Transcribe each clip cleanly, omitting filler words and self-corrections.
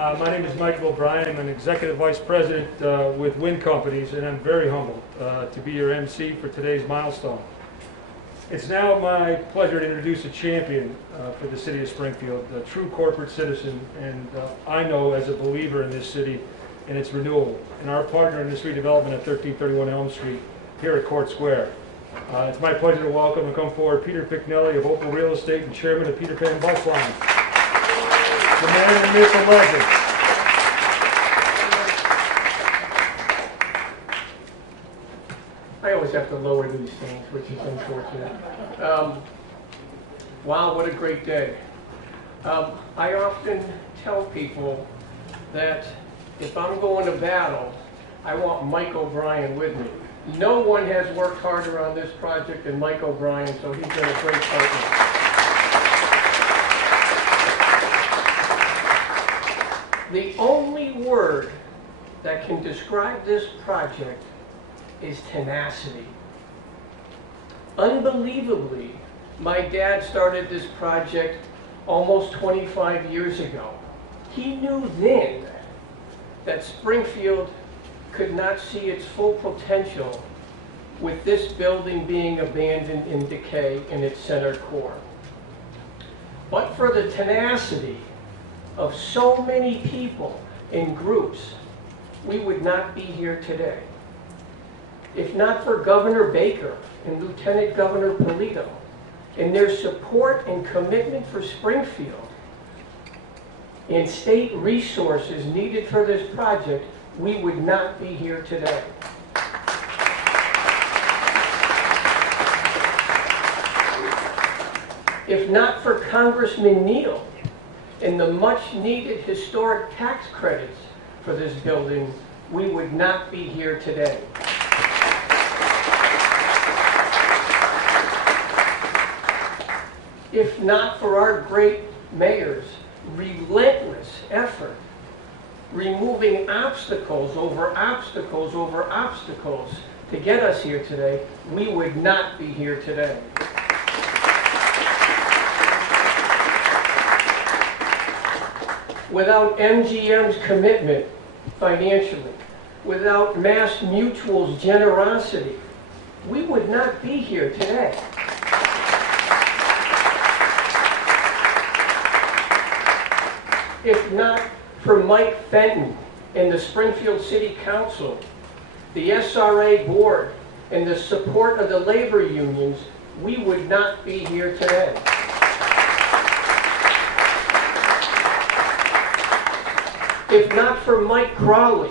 My name is Michael O'Brien. I'm an Executive Vice President with Wind Companies, and I'm very humbled to be your MC for today's milestone. It's now my pleasure to introduce a champion for the City of Springfield, a true corporate citizen, and I know as a believer in this city and its renewal, and our partner in this redevelopment at 1331 Elm Street here at Court Square. It's my pleasure to welcome and come forward Peter Picknelli of Opal Real Estate and Chairman of Peter Pan Bus Line. The man, the myth, the legend. I always have to lower these things, which is unfortunate. Wow, what a great day. I often tell people that if I'm going to battle, I want Mike O'Brien with me. No one has worked harder on this project than Mike O'Brien, so he's been a great partner. The only word that can describe this project is tenacity. Unbelievably, my dad started this project almost 25 years ago. He knew then that Springfield could not see its full potential with this building being abandoned in decay in its center core. But for the tenacity of so many people and groups, we would not be here today. If not for Governor Baker and Lieutenant Governor Polito and their support and commitment for Springfield and state resources needed for this project, we would not be here today. If not for Congressman Neal and the much needed historic tax credits for this building, we would not be here today. If not for our great mayor's relentless effort, removing obstacles over obstacles over obstacles to get us here today, we would not be here today. Without MGM's commitment financially, without MassMutual's generosity, we would not be here today. If not for Mike Fenton and the Springfield City Council, the SRA board, and the support of the labor unions, we would not be here today. If not for Mike Crowley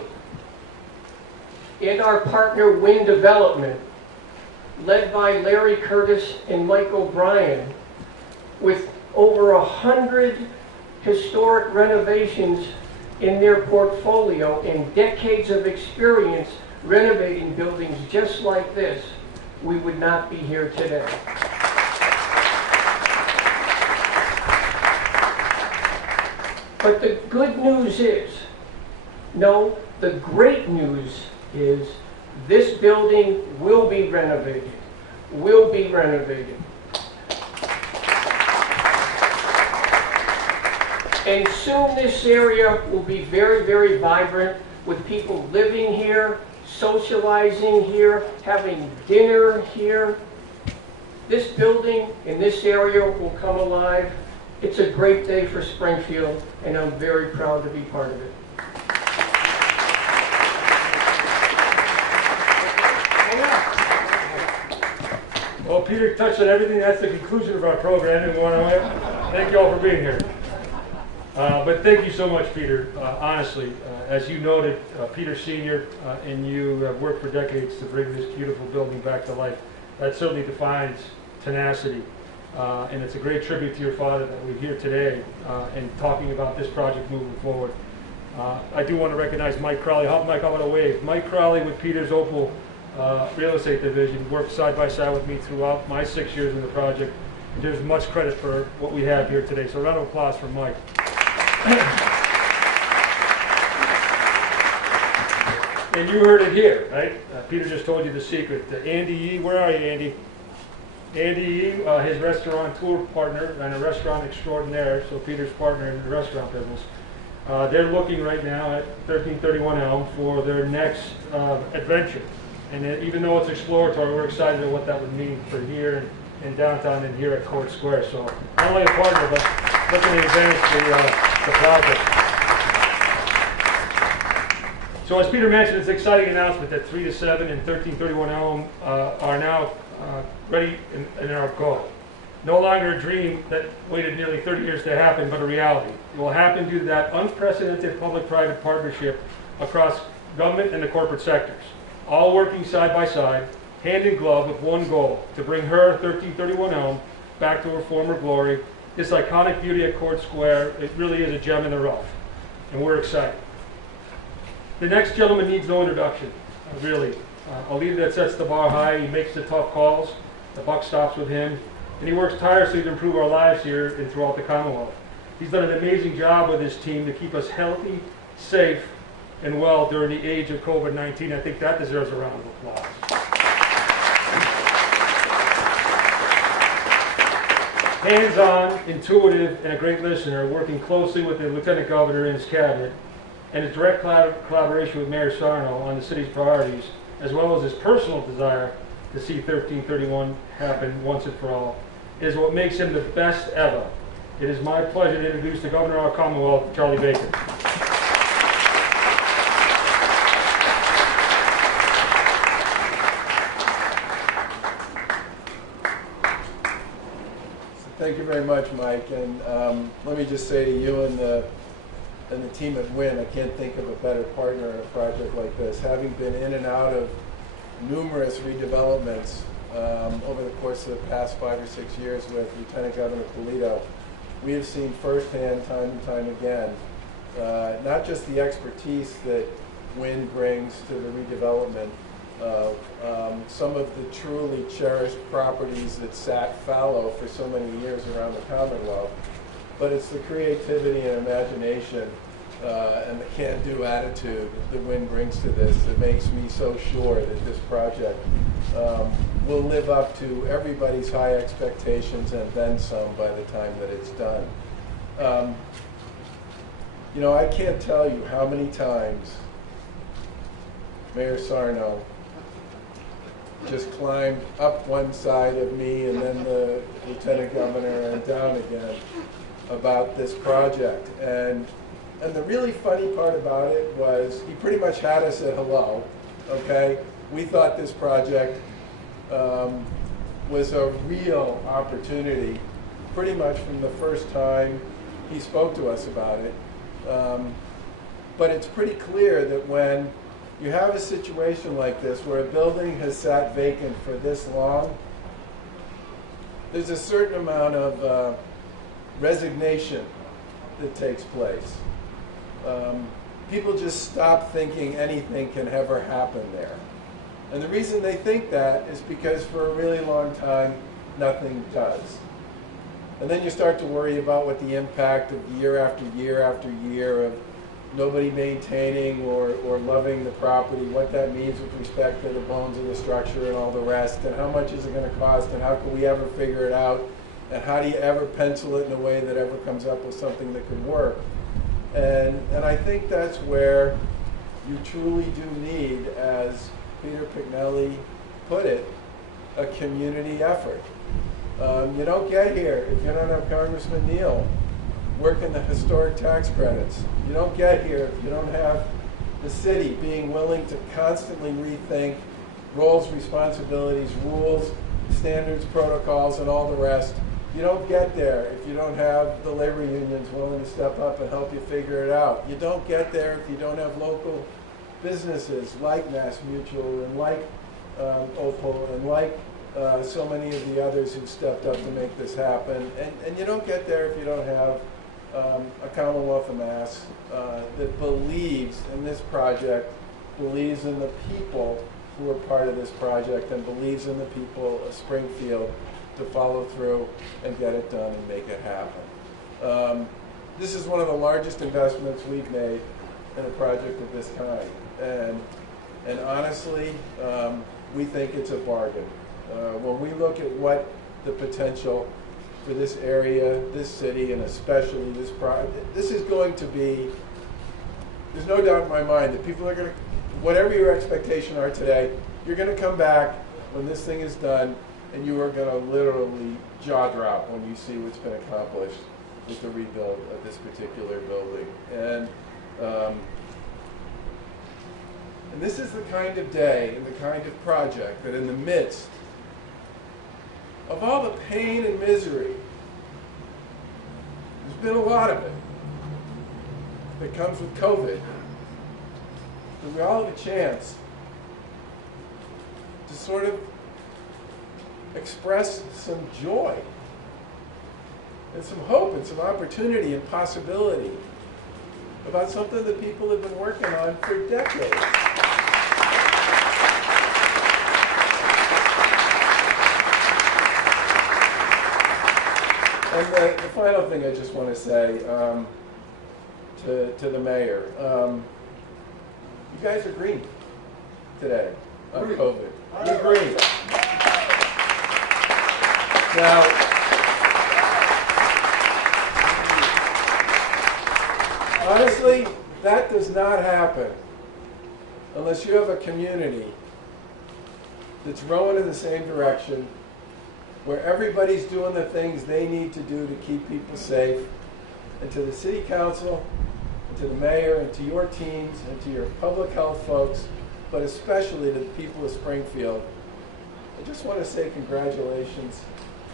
and our partner Wind Development, led by Larry Curtis and Mike O'Brien, with over 100 historic renovations in their portfolio and decades of experience renovating buildings just like this, we would not be here today. But the good news is, no, the great news is this building will be renovated, will be renovated. And soon this area will be very, very vibrant with people living here, socializing here, having dinner here. This building in this area will come alive. It's a great day for Springfield, and I'm very proud to be part of it. Well, Peter touched on everything. That's the conclusion of our program. And we want to thank you all for being here. But thank you so much, Peter. Honestly, as you noted, Peter Sr. And you have worked for decades to bring this beautiful building back to life. That certainly defines tenacity. And it's a great tribute to your father that we're here today and talking about this project moving forward. I do want to recognize Mike Crowley. Mike, I want to wave. Mike Crowley with Peter's Opal Real Estate Division worked side by side with me throughout my 6 years in the project. There's much credit for what we have here today. So a round of applause for Mike. And you heard it here, right? Peter just told you the secret. Andy Yee, where are you, Andy? Andy Yee, his restaurateur partner and a restaurant extraordinaire, so Peter's partner in the restaurant business. They're looking right now at 1331 Elm for their next adventure. And even though it's exploratory, we're excited at what that would mean for here in downtown and here at Court Square. So not only a partner, but looking to advance the project. So as Peter mentioned, it's an exciting announcement that 3 to 7 and 1331 Elm are now ready and are go. No longer a dream that waited nearly 30 years to happen, but a reality. It will happen due to that unprecedented public-private partnership across government and the corporate sectors, all working side by side, hand in glove with one goal, to bring her 1331 Elm back to her former glory. This iconic beauty at Court Square, it really is a gem in the rough, and we're excited. The next gentleman needs no introduction, really. A leader that sets the bar high, he makes the tough calls, the buck stops with him, and he works tirelessly to improve our lives here and throughout the Commonwealth. He's done an amazing job with his team to keep us healthy, safe, and well during the age of COVID-19. I think that deserves a round of applause. Hands-on, intuitive, and a great listener, working closely with the Lieutenant Governor and his cabinet, and his direct collaboration with Mayor Sarno on the city's priorities, as well as his personal desire to see 1331 happen once and for all, is what makes him the best ever. It is my pleasure to introduce the Governor of our Commonwealth, Charlie Baker. Thank you very much, Mike. And let me just say to you and the team at WIN, I can't think of a better partner in a project like this. Having been in and out of numerous redevelopments over the course of the past 5 or 6 years with Lieutenant Governor Polito, we have seen firsthand, time and time again, not just the expertise that WIN brings to the redevelopment of some of the truly cherished properties that sat fallow for so many years around the Commonwealth, but it's the creativity and imagination and the can-do attitude that WIN brings to this that makes me so sure that this project will live up to everybody's high expectations and then some by the time that it's done. You know, I can't tell you how many times Mayor Sarno just climbed up one side of me and then the Lieutenant Governor and down again about this project. And the really funny part about it was he pretty much had us at hello, okay? We thought this project was a real opportunity pretty much from the first time he spoke to us about it. But it's pretty clear that when you have a situation like this where a building has sat vacant for this long, there's a certain amount of resignation that takes place. People just stop thinking anything can ever happen there. And the reason they think that is because for a really long time, nothing does. And then you start to worry about what the impact of year after year after year of nobody maintaining or loving the property, what that means with respect to the bones of the structure and all the rest, and how much is it going to cost, and how can we ever figure it out, and how do you ever pencil it in a way that ever comes up with something that could work. And I think that's where you truly do need, as Peter Pignelli put it, a community effort. You don't get here if you don't have Congressman Neal working the historic tax credits. You don't get here if you don't have the city being willing to constantly rethink roles, responsibilities, rules, standards, protocols, and all the rest. You don't get there if you don't have the labor unions willing to step up and help you figure it out. You don't get there if you don't have local businesses like MassMutual and like Opal and like so many of the others who've stepped up to make this happen. And you don't get there if you don't have a Commonwealth of Mass that believes in this project, believes in the people who are part of this project, and believes in the people of Springfield to follow through and get it done and make it happen. This is one of the largest investments we've made in a project of this kind. And honestly, we think it's a bargain. When we look at what the potential for this area, this city, and especially this project, this is going to be there's no doubt in my mind that people are going to, whatever your expectations are today, you're going to come back when this thing is done, and you are going to literally jaw drop when you see what's been accomplished with the rebuild of this particular building. And this is the kind of day and the kind of project that in the midst of all the pain and misery, there's been a lot of it that comes with COVID, that we all have a chance to sort of express some joy and some hope and some opportunity and possibility about something that people have been working on for decades. And the final thing I just want to say to the mayor, you guys are green today on COVID. You're green. Now, honestly, that does not happen unless you have a community that's rowing in the same direction, where everybody's doing the things they need to do to keep people safe. And to the city council, and to the mayor, and to your teams, and to your public health folks, but especially to the people of Springfield, I just want to say congratulations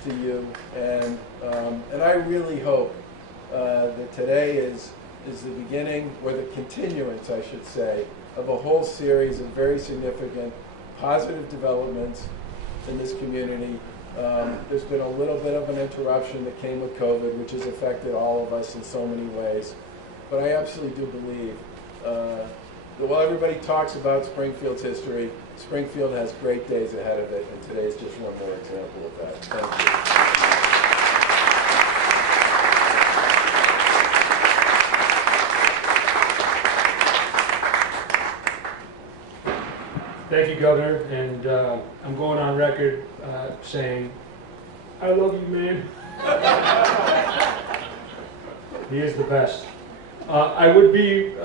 to you. And I really hope that today is the beginning, or the continuance, I should say, of a whole series of very significant positive developments in this community. There's been a little bit of an interruption that came with COVID, which has affected all of us in so many ways. But I absolutely do believe that while everybody talks about Springfield's history, Springfield has great days ahead of it, and today is just one more example of that. Thank you. Thank you, Governor, and I'm going on record saying, I love you, man. He is the best. I would be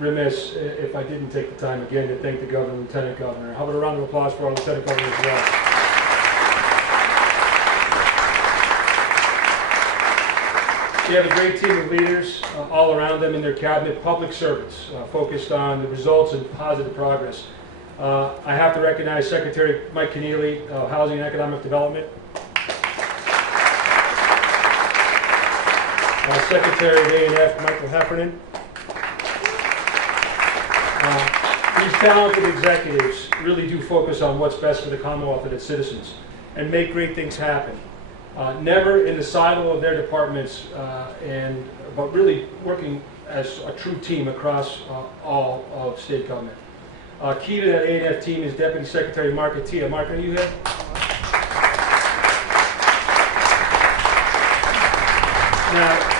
remiss if I didn't take the time again to thank the Governor and Lieutenant Governor. How about a round of applause for our Lieutenant Governor as well? We have a great team of leaders all around them in their cabinet, public servants focused on the results and positive progress. I have to recognize Secretary Mike Keneally of Housing and Economic Development, Secretary of A&F Michael Heffernan. These talented executives really do focus on what's best for the Commonwealth and its citizens and make great things happen. Never in the silo of their departments, but really working as a true team across all of state government. Key to that A&F team is Deputy Secretary Mark Attia. Mark, are you here? Now,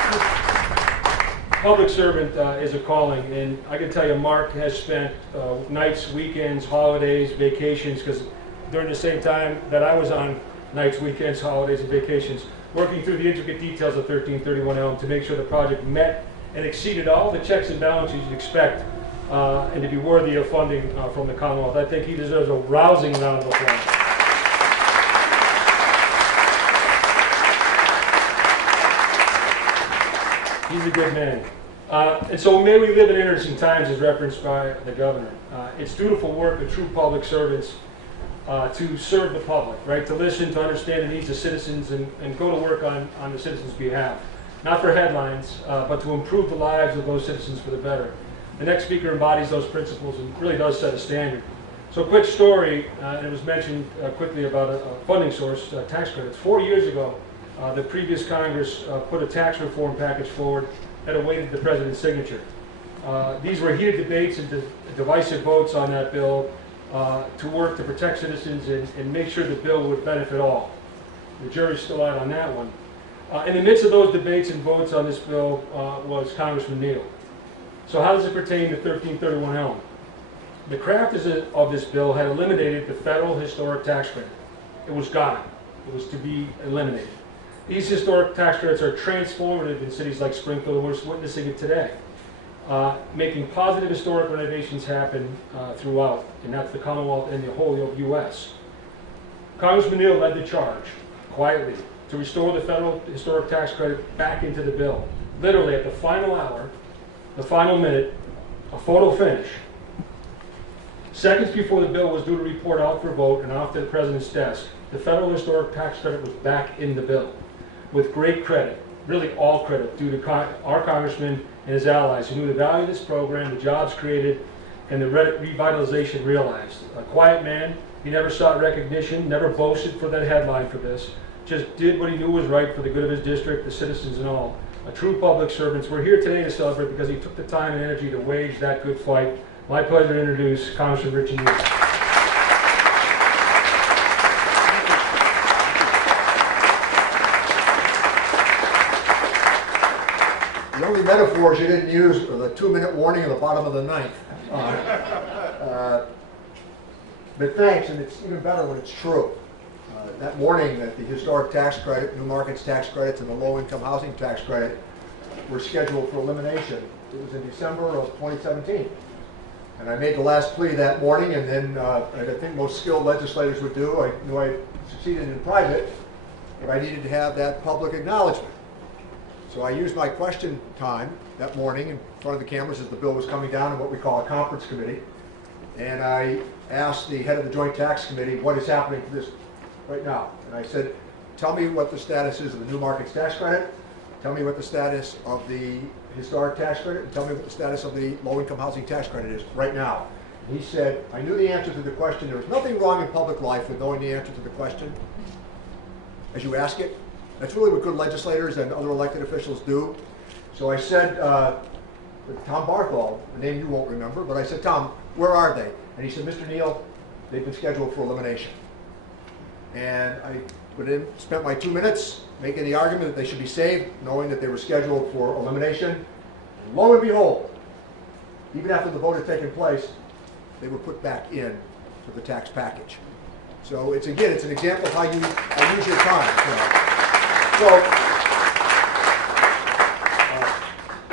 public servant is a calling, and I can tell you Mark has spent nights, weekends, holidays, vacations, because during the same time that I was on nights, weekends, holidays, and vacations, working through the intricate details of 1331 Elm to make sure the project met and exceeded all the checks and balances you'd expect and to be worthy of funding from the Commonwealth. I think he deserves a rousing round of applause. He's a good man. And so may we live in interesting times, as referenced by the Governor. It's dutiful work of true public servants to serve the public, right? To listen, to understand the needs of citizens, and go to work on the citizens' behalf. Not for headlines, but to improve the lives of those citizens for the better. The next speaker embodies those principles and really does set a standard. So a quick story, and it was mentioned quickly about a funding source, tax credits. 4 years ago, the previous Congress put a tax reform package forward that awaited the President's signature. These were heated debates and divisive votes on that bill to work to protect citizens and make sure the bill would benefit all. The jury's still out on that one. In the midst of those debates and votes on this bill was Congressman Neal. So how does it pertain to 1331 Elm? The crafters of this bill had eliminated the federal historic tax credit. It was gone. It was to be eliminated. These historic tax credits are transformative in cities like Springfield, and we're witnessing it today. making positive historic renovations happen throughout, and that's the Commonwealth and the whole U.S. Congressman Neal led the charge, quietly, to restore the federal historic tax credit back into the bill. Literally, at the final hour, the final minute, a photo finish. Seconds before the bill was due to report out for vote and off to the President's desk, the federal historic tax credit was back in the bill, with great credit, really all credit, due to our Congressman and his allies who knew the value of this program, the jobs created, and the revitalization realized. A quiet man, he never sought recognition, never boasted for that headline for this, just did what he knew was right for the good of his district, the citizens and all. A true public servant. We're here today to celebrate because he took the time and energy to wage that good fight. My pleasure to introduce Congressman Richard Neal. The only metaphors you didn't use were the 2-minute warning at the bottom of the ninth. But thanks, and it's even better when it's true. That morning that the historic tax credit, new markets tax credits, and the low-income housing tax credit were scheduled for elimination. It was in December of 2017. And I made the last plea that morning, and then, as I think most skilled legislators would do, I knew I succeeded in private, but I needed to have that public acknowledgement. So I used my question time that morning in front of the cameras as the bill was coming down in what we call a conference committee. And I asked the head of the Joint Tax Committee, what is happening to this right now? And I said, tell me what the status is of the new markets tax credit, tell me what the status of the historic tax credit, and tell me what the status of the low-income housing tax credit is right now. And he said, I knew the answer to the question. There was nothing wrong in public life with knowing the answer to the question as you ask it. That's really what good legislators and other elected officials do. So I said, Tom Barthol, a name you won't remember, but I said, Tom, where are they? And he said, Mr. Neal, they've been scheduled for elimination. And I spent my 2 minutes making the argument that they should be saved, knowing that they were scheduled for elimination. And lo and behold, even after the vote had taken place, they were put back in to the tax package. So it's an example of how you use your time.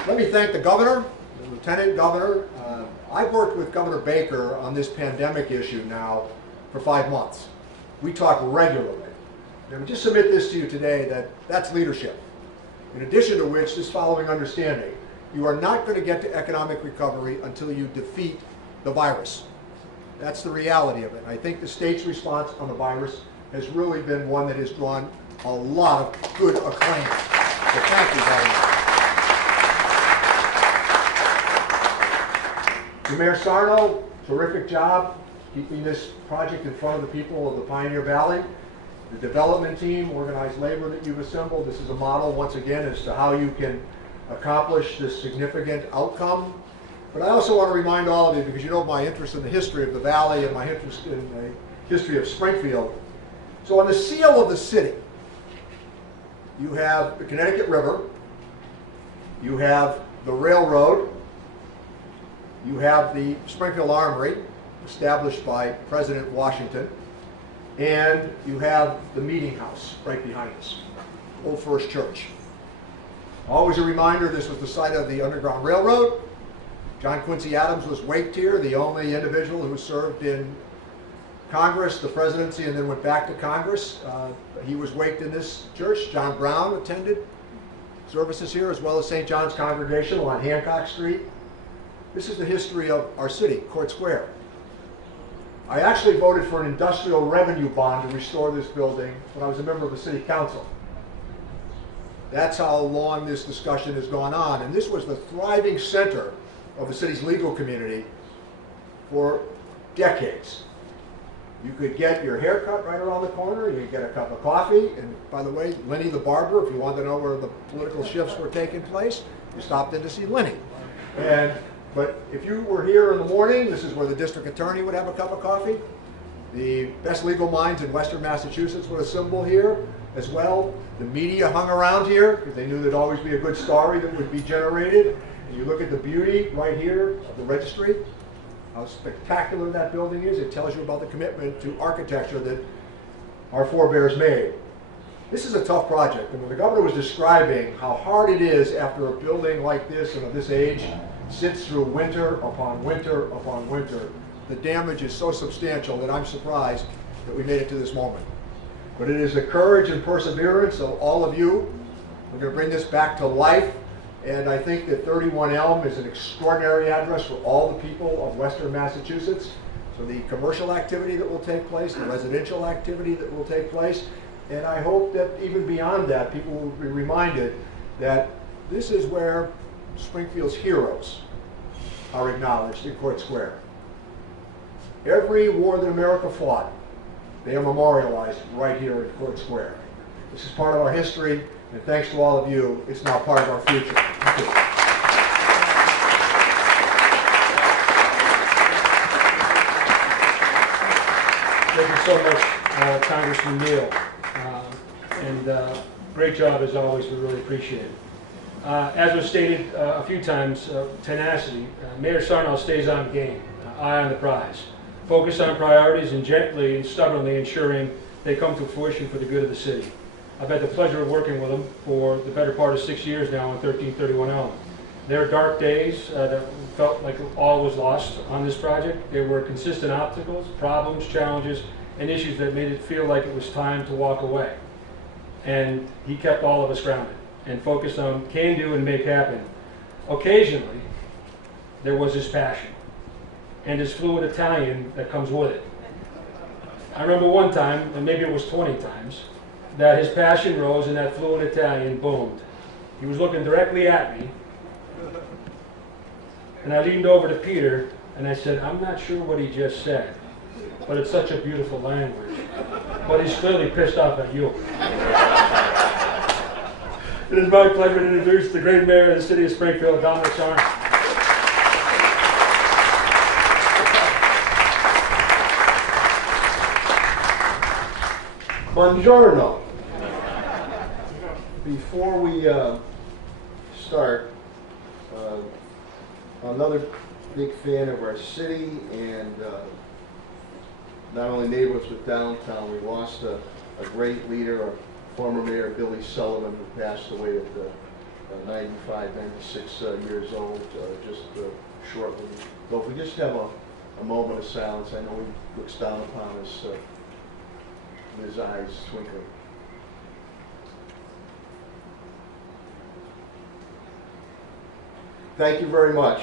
Let me thank the governor, the lieutenant governor. I've worked with Governor Baker on this pandemic issue now for 5 months. We talk regularly. And we just submit this to you today that that's leadership. In addition to which, this following understanding, you are not going to get to economic recovery until you defeat the virus. That's the reality of it. I think the state's response on the virus has really been one that has drawn a lot of good acclaim. So thank you very much. Domenic Sarno, terrific job keeping this project in front of the people of the Pioneer Valley. The development team, organized labor that you've assembled, this is a model once again as to how you can accomplish this significant outcome. But I also want to remind all of you, because you know my interest in the history of the Valley and my interest in the history of Springfield. So on the seal of the city, you have the Connecticut River, you have the railroad, you have the Springfield Armory, established by President Washington, and you have the Meeting House right behind us, Old First Church. Always a reminder, this was the site of the Underground Railroad. John Quincy Adams was waked here, the only individual who served in Congress, the presidency, and then went back to Congress. He was waked in this church. John Brown attended services here, as well as St. John's Congregational on Hancock Street. This is the history of our city, Court Square. I actually voted for an industrial revenue bond to restore this building when I was a member of the city council. That's how long this discussion has gone on. And this was the thriving center of the city's legal community for decades. You could get your hair cut right around the corner, you could get a cup of coffee, and by the way, Lenny the barber, if you wanted to know where the political shifts were taking place, you stopped in to see Lenny. But if you were here in the morning, this is where the district attorney would have a cup of coffee. The best legal minds in Western Massachusetts would assemble here as well. The media hung around here because they knew there'd always be a good story that would be generated. And you look at the beauty right here of the registry, how spectacular that building is. It tells you about the commitment to architecture that our forebears made. This is a tough project, and when the governor was describing how hard it is after a building like this and of this age sits through winter upon winter upon winter, the damage is so substantial that I'm surprised that we made it to this moment. But it is the courage and perseverance of all of you. We're going to bring this back to life. And I think that 31 Elm is an extraordinary address for all the people of Western Massachusetts. So the commercial activity that will take place, the residential activity that will take place, and I hope that even beyond that, people will be reminded that this is where Springfield's heroes are acknowledged in Court Square. Every war that America fought, they are memorialized right here in Court Square. This is part of our history, and thanks to all of you, it's now part of our future. Thank you. Thank you so much, Congressman Neal. Great job as always, we really appreciate it. As was stated a few times, tenacity. Mayor Sarno stays on the game, eye on the prize. Focus on priorities and gently and stubbornly ensuring they come to fruition for the good of the city. I've had the pleasure of working with them for the better part of 6 years now on 1331 Elm. There are dark days that felt like all was lost on this project. There were consistent obstacles, problems, challenges, and issues that made it feel like it was time to walk away. And he kept all of us grounded and focused on can do and make happen. Occasionally, there was his passion and his fluent Italian that comes with it. I remember one time, and maybe it was 20 times, that his passion rose and that fluent Italian boomed. He was looking directly at me, and I leaned over to Peter and I said, I'm not sure what he just said, but it's such a beautiful language. But he's clearly pissed off at you. It is my pleasure to introduce the great mayor of the city of Springfield, Domenic Sarno. Buongiorno. Before we start, another big fan of our city and not only neighbors with downtown. We lost a great leader, our former mayor Billy Sullivan, who passed away at 95, 96 years old just shortly. So if we just have a moment of silence, I know he looks down upon us. His eyes twinkling. Thank you very much.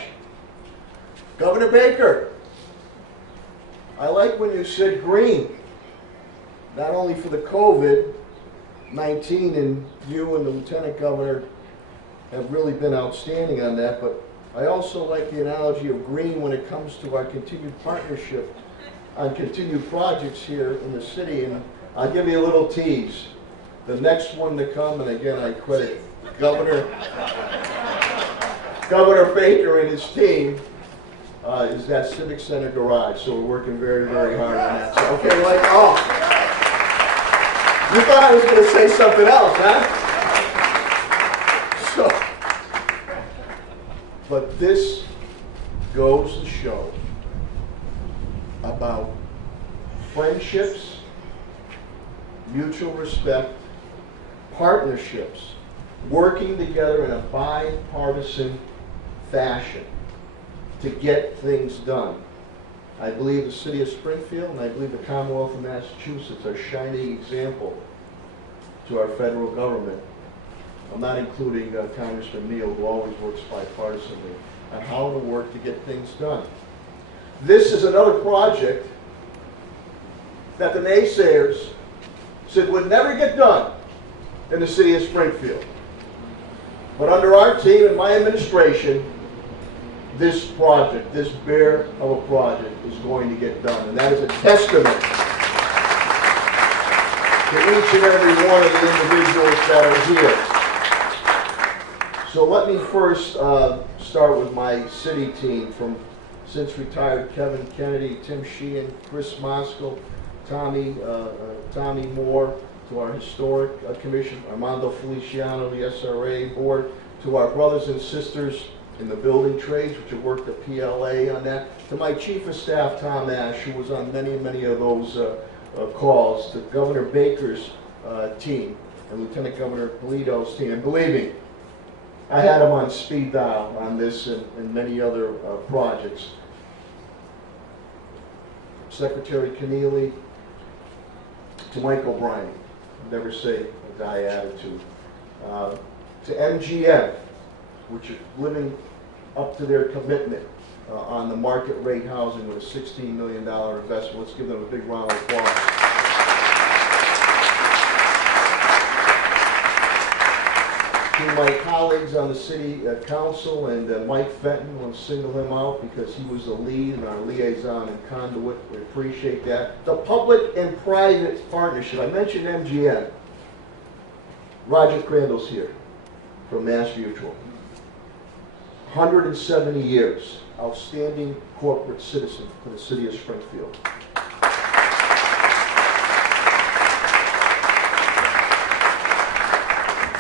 Governor Baker, I like when you said green, not only for the COVID-19, and you and the Lieutenant Governor have really been outstanding on that, but I also like the analogy of green when it comes to our continued partnership on continued projects here in the city. And I'll give you a little tease. The next one to come, and again I credit Governor Baker and his team, is that Civic Center garage. So we're working very, very hard on that. So, okay, like, oh, you thought I was going to say something else, huh? So, but this goes to show about friendships, mutual respect, partnerships, working together in a bipartisan fashion to get things done. I believe the city of Springfield and I believe the Commonwealth of Massachusetts are shining example to our federal government. I'm not including Congressman Neal, who always works bipartisanly, on how to work to get things done. This is another project that the naysayers said would never get done in the city of Springfield. But under our team and my administration, this project, this bear of a project, is going to get done. And that is a testament to each and every one of the individuals that are here. So let me first start with my city team, from since retired Kevin Kennedy, Tim Sheehan, Chris Moskal, Tommy Moore, to our historic commission, Armando Feliciano, the SRA board, to our brothers and sisters in the building trades, which have worked at PLA on that, to my chief of staff, Tom Ash, who was on many of those calls, to Governor Baker's team, and Lieutenant Governor Polito's team. And believe me, I had him on speed dial on this and many other projects. Secretary Keneally to Mike O'Brien, never say a die attitude. To MGM, which is living up to their commitment on the market rate housing with a $16 million investment. Let's give them a big round of applause. To my colleagues on the city council and Mike Fenton, I want to single him out because he was the lead and our liaison and conduit. We appreciate that. The public and private partnership. I mentioned MGM. Roger Crandall's here from MassMutual. 170 years. Outstanding corporate citizen for the city of Springfield.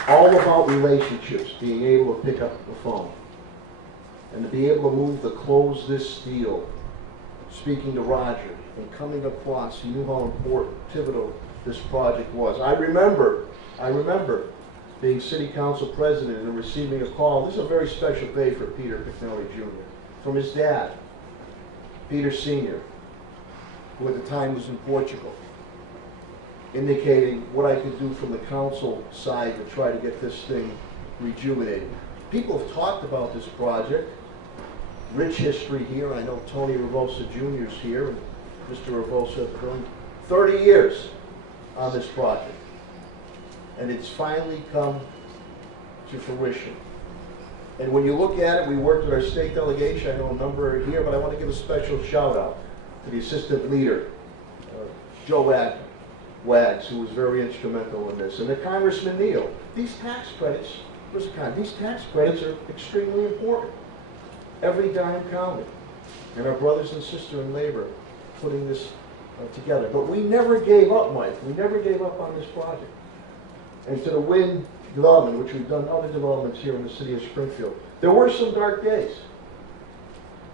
All about relationships, being able to pick up the phone and to be able to move to close this deal, speaking to Roger and coming across, he knew how important, pivotal this project was. I remember being city council president and receiving a call. This is a very special day for Peter McNally Jr. from his dad, Peter Sr., who at the time was in Portugal, indicating what I could do from the council side to try to get this thing rejuvenated. People have talked about this project. Rich history here. I know Tony Ravosa Jr. is here, and Mr. Ravosa has been 30 years on this project. And it's finally come to fruition. And when you look at it, we worked with our state delegation. I know a number are here, but I want to give a special shout out to the assistant leader, Joe Wags, who was very instrumental in this, and the Congressman Neal. These tax credits, these tax credits are extremely important. Every dime counted, and our brothers and sisters in labor putting this together. But we never gave up, Mike. We never gave up on this project. And to the Wynn development, which we've done other developments here in the city of Springfield, there were some dark days,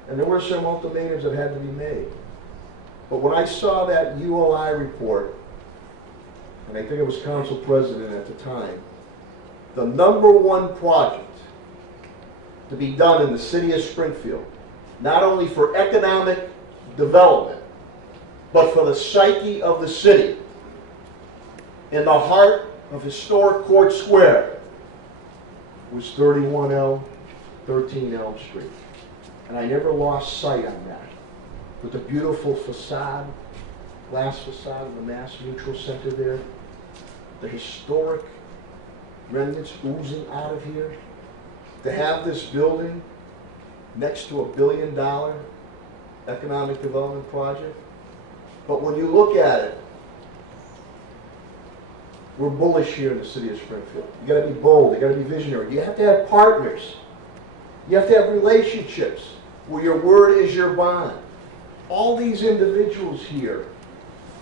and there were some ultimatums that had to be made. But when I saw that ULI report, and I think it was council president at the time, the #1 project to be done in the city of Springfield, not only for economic development, but for the psyche of the city, in the heart of historic Court Square, was 31 13 Elm Street. And I never lost sight on that. With the beautiful facade, glass facade of the MassMutual Center there, the historic remnants oozing out of here, to have this building next to $1 billion economic development project. But when you look at it, we're bullish here in the city of Springfield. You got to be bold. You got to be visionary. You have to have partners. You have to have relationships where your word is your bond. All these individuals here,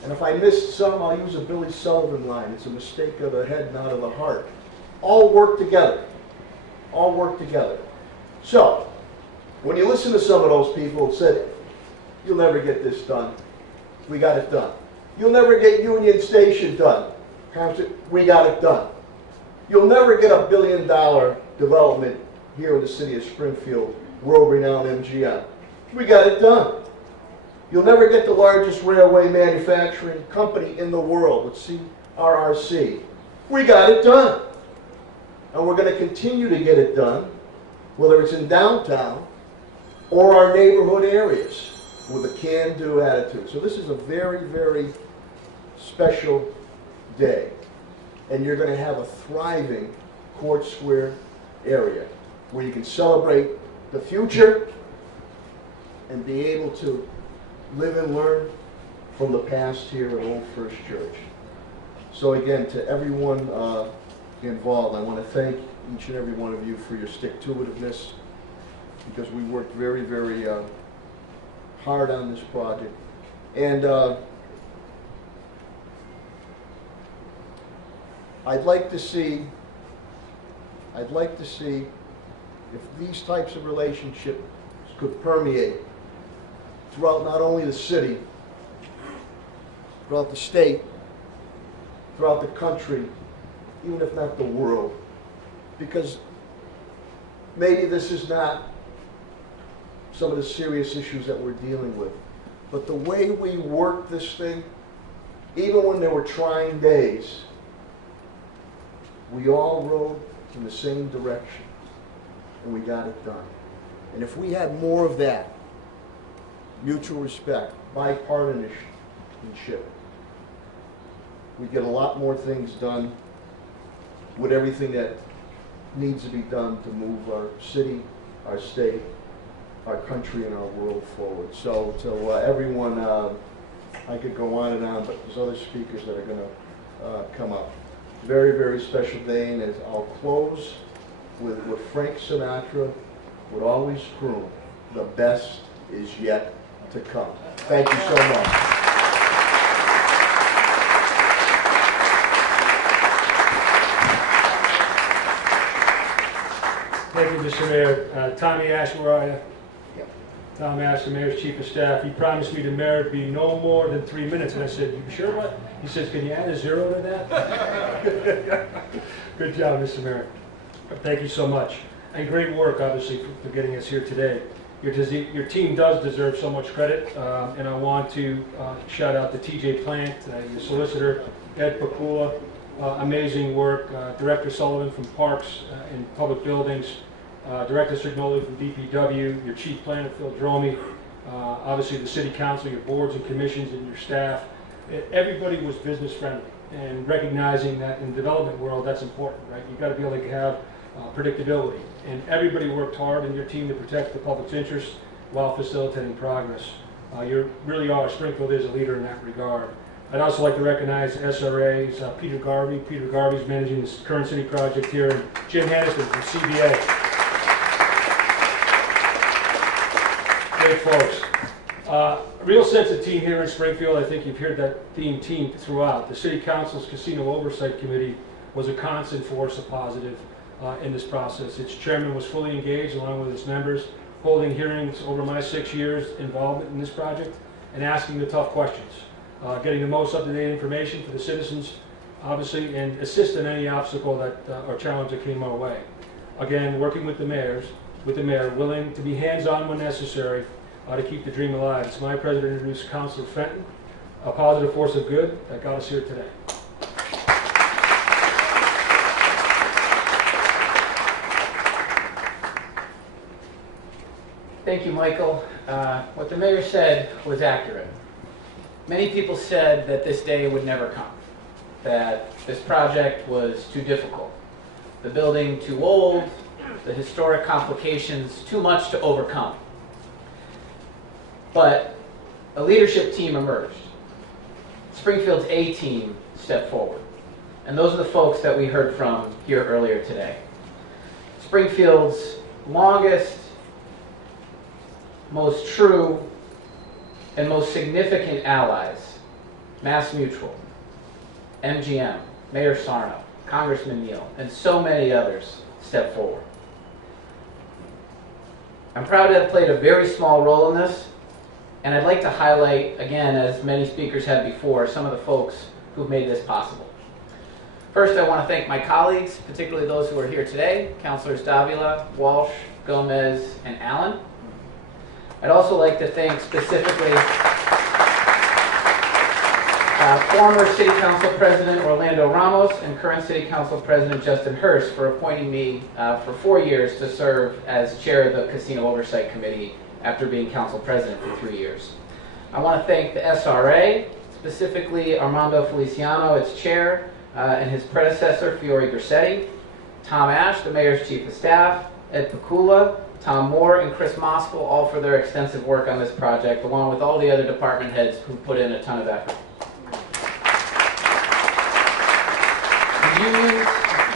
and if I missed some, I'll use a Billy Sullivan line. It's a mistake of the head, not of the heart. All work together. All work together. So, when you listen to some of those people that said, you'll never get this done, we got it done. You'll never get Union Station done. We got it done. You'll never get $1 billion development here in the city of Springfield, world-renowned MGM. We got it done. You'll never get the largest railway manufacturing company in the world with CRRC. We got it done. And we're going to continue to get it done, whether it's in downtown or our neighborhood areas, with a can-do attitude. So this is a very, very special day. And you're going to have a thriving Court Square area where you can celebrate the future and be able to live and learn from the past here at Old First Church. So again, to everyone involved, I want to thank each and every one of you for your stick-to-itiveness, because we worked very, very hard on this project. And I'd like to see if these types of relationships could permeate throughout not only the city, throughout the state, throughout the country, even if not the world. Because maybe this is not some of the serious issues that we're dealing with, but the way we worked this thing, even when there were trying days, we all rowed in the same direction, and we got it done. And if we had more of that, mutual respect, bipartisanship, we'd get a lot more things done with everything that needs to be done to move our city, our state, our country, and our world forward. So to everyone, I could go on and on, but there's other speakers that are going to come up. Very, very special day, and as I'll close with what Frank Sinatra would always croon: the best is yet to come. Thank you so much. Thank you, Mr. Mayor. Tommy Ash, where are you? Tom Ash, the Mayor's Chief of Staff. He promised me the Mayor would be no more than 3 minutes, and I said, "You sure what?" He says, "Can you add a zero to that?" Good job, Mr. Mayor. Thank you so much. And great work, obviously, for getting us here today. Your team does deserve so much credit, and I want to shout out to TJ Plant, your solicitor, Ed Pakula, amazing work, Director Sullivan from Parks and Public Buildings, Director Signoli from DPW, your Chief Planner, Phil Dromey, obviously the City Council, your boards and commissions, and your staff. Everybody was business friendly, and recognizing that in the development world, that's important, right? You've got to be able to have predictability. And everybody worked hard in your team to protect the public's interest while facilitating progress. You really are, Springfield is a leader in that regard. I'd also like to recognize SRA's Peter Garvey. Peter Garvey's managing this current city project here, and Jim Hanniston from CBA. Great folks. Real sense of team here in Springfield. I think you've heard that team throughout. The City Council's Casino Oversight Committee was a constant force of positive in this process. Its chairman was fully engaged along with its members, holding hearings over my 6 years involvement in this project and asking the tough questions, getting the most up-to-date information for the citizens, obviously, and assist in any obstacle that or challenge that came our way. Again, working with the mayor, willing to be hands-on when necessary to keep the dream alive. It's my pleasure to introduce Councilor Fenton, a positive force of good that got us here today. Thank you, Michael. What the mayor said was accurate. Many people said that this day would never come, that this project was too difficult, the building too old, the historic complications too much to overcome. But a leadership team emerged. Springfield's A team stepped forward. And those are the folks that we heard from here earlier today. Springfield's longest, most true, and most significant allies, MassMutual, MGM, Mayor Sarno, Congressman Neal, and so many others step forward. I'm proud to have played a very small role in this, and I'd like to highlight, again, as many speakers have before, some of the folks who've made this possible. First, I want to thank my colleagues, particularly those who are here today, Councilors Davila, Walsh, Gomez, and Allen. I'd also like to thank specifically former City Council President Orlando Ramos and current City Council President Justin Hurst for appointing me for 4 years to serve as chair of the Casino Oversight Committee after being Council President for 3 years. I want to thank the SRA, specifically Armando Feliciano, its chair, and his predecessor, Fiore Grissetti, Tom Ash, the Mayor's Chief of Staff, Ed Pakula, Tom Moore, and Chris Moskal, all for their extensive work on this project, along with all the other department heads who put in a ton of effort.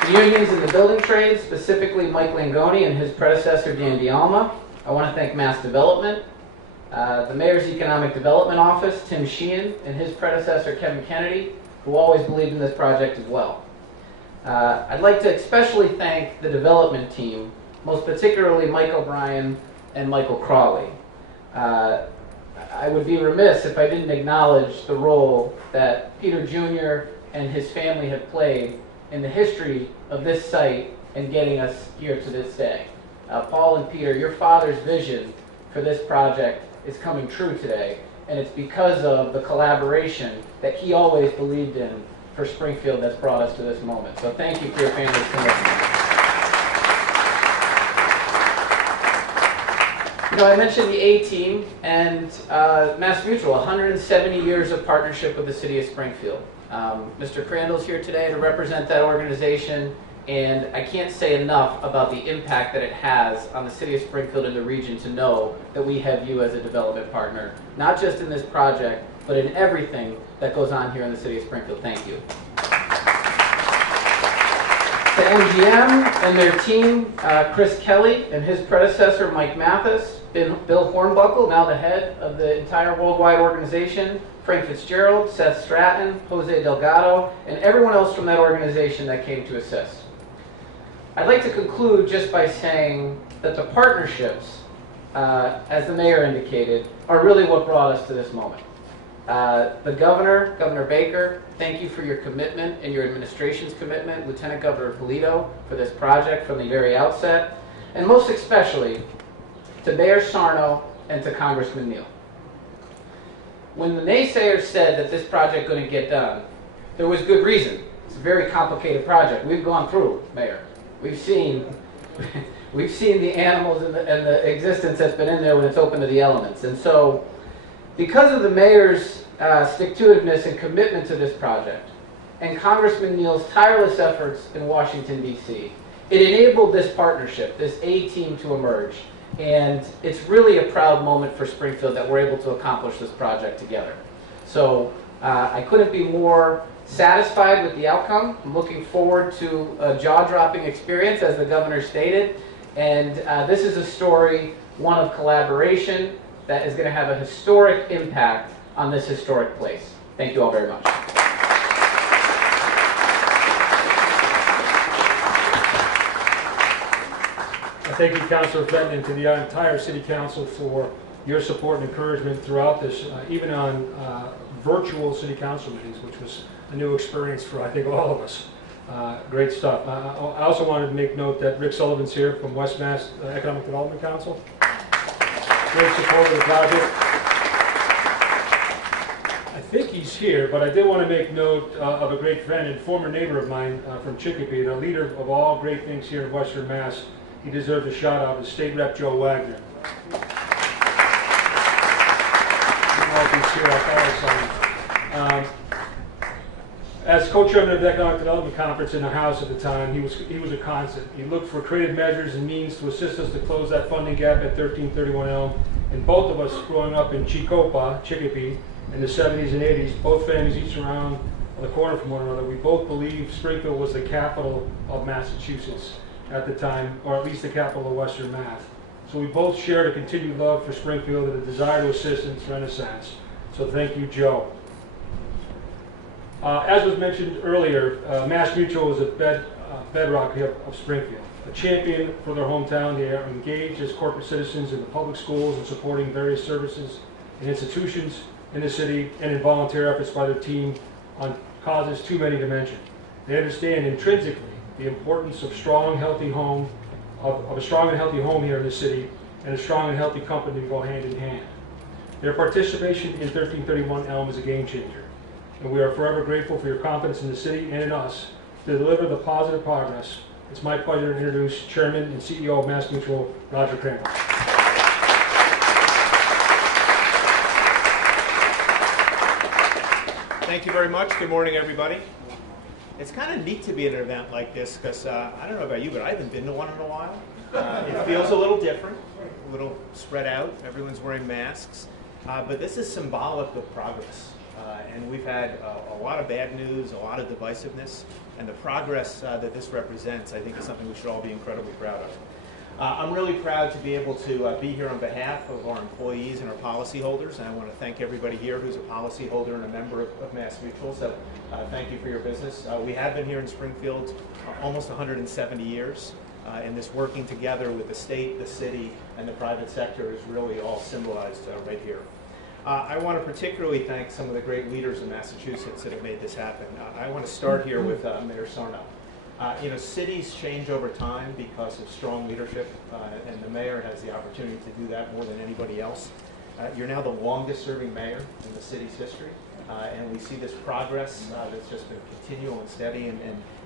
The unions in the building trades, specifically Mike Langoni and his predecessor, Dan Dialma. I want to thank Mass Development, the Mayor's Economic Development Office, Tim Sheehan, and his predecessor, Kevin Kennedy, who always believed in this project as well. I'd like to especially thank the development team, most particularly Mike O'Brien and Michael Crawley. I would be remiss if I didn't acknowledge the role that Peter Jr. and his family have played in the history of this site and getting us here to this day. Paul and Peter, your father's vision for this project is coming true today, and it's because of the collaboration that he always believed in for Springfield that's brought us to this moment. So thank you for your family's commitment. You know, I mentioned the A-Team and MassMutual, 170 years of partnership with the city of Springfield. Mr. Crandall's here today to represent that organization, and I can't say enough about the impact that it has on the city of Springfield and the region to know that we have you as a development partner, not just in this project, but in everything that goes on here in the city of Springfield. Thank you. To MGM and their team, Chris Kelly and his predecessor, Mike Mathis, Bill Hornbuckle, now the head of the entire worldwide organization, Frank Fitzgerald, Seth Stratton, Jose Delgado, and everyone else from that organization that came to assist. I'd like to conclude just by saying that the partnerships, as the mayor indicated, are really what brought us to this moment. The governor, Governor Baker, thank you for your commitment and your administration's commitment, Lieutenant Governor Polito, for this project from the very outset, and most especially to Mayor Sarno and to Congressman Neal. When the naysayers said that this project couldn't get done, there was good reason. It's a very complicated project. We've gone through, Mayor. We've seen the animals and the existence that's been in there when it's open to the elements. And so, because of the mayor's stick-to-itiveness and commitment to this project, and Congressman Neal's tireless efforts in Washington, D.C., it enabled this partnership, this A-Team, to emerge. And it's really a proud moment for Springfield that we're able to accomplish this project together. So I couldn't be more satisfied with the outcome. I'm looking forward to a jaw-dropping experience, as the governor stated. And this is a story, one of collaboration, that is going to have a historic impact on this historic place. Thank you all very much. Thank you, Councilor Fenton, and to the entire City Council for your support and encouragement throughout this, even on virtual City Council meetings, which was a new experience for, I think, all of us. Great stuff. I also wanted to make note that Rick Sullivan's here from West Mass Economic Development Council. Great support of the project. I think he's here, but I did want to make note of a great friend and former neighbor of mine from Chicopee, the leader of all great things here in Western Mass. He deserves a shout out to State Rep Joe Wagner. As co-chairman of the Economic Development Conference in the House at the time, he was a constant. He looked for creative measures and means to assist us to close that funding gap at 1331 Elm. And both of us growing up in Chicopee, in the 70s and 80s, both families each around the corner from one another, we both believed Springfield was the capital of Massachusetts at the time, or at least the capital of Western Mass. So we both shared a continued love for Springfield and a desire to assist in its renaissance. So thank you, Joe. As was mentioned earlier, MassMutual is a bedrock of Springfield. A champion for their hometown, they are engaged as corporate citizens in the public schools and supporting various services and institutions in the city, and in volunteer efforts by their team on causes too many to mention. They understand intrinsically the importance of strong, healthy home, of a strong and healthy home here in the city, and a strong and healthy company to go hand in hand. Their participation in 1331 Elm is a game changer, and we are forever grateful for your confidence in the city and in us to deliver the positive progress. It's my pleasure to introduce Chairman and CEO of MassMutual, Roger Crandall. Thank you very much. Good morning, everybody. It's kind of neat to be at an event like this because I don't know about you, but I haven't been to one in a while. It feels a little different, a little spread out. Everyone's wearing masks. But this is symbolic of progress. And we've had a lot of bad news, a lot of divisiveness, and the progress that this represents, I think, is something we should all be incredibly proud of. I'm really proud to be able to be here on behalf of our employees and our policyholders, and I want to thank everybody here who's a policyholder and a member of MassMutual, so thank you for your business. We have been here in Springfield almost 170 years, and this working together with the state, the city, and the private sector is really all symbolized right here. I want to particularly thank some of the great leaders in Massachusetts that have made this happen. I want to start here with Mayor Sarno. Cities change over time because of strong leadership, and the mayor has the opportunity to do that more than anybody else. You're now the longest serving mayor in the city's history, and we see this progress that's just been continual and steady,